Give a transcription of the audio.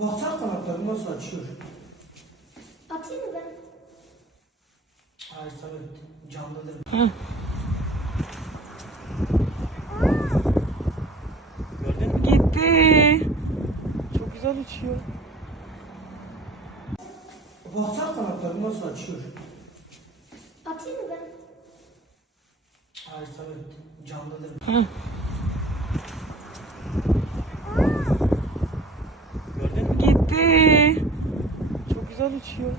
Baksana kanatları nasıl açıyor. Atayım mı ben? Hayır tabii canlıdır. Gördün mü? Gitti. Çok güzel uçuyor. Baksana kanatları nasıl açıyor. Atayım mı ben? Hayır tabii canlıdır. Gördün mü? Gitti. Çok güzel uçuyor.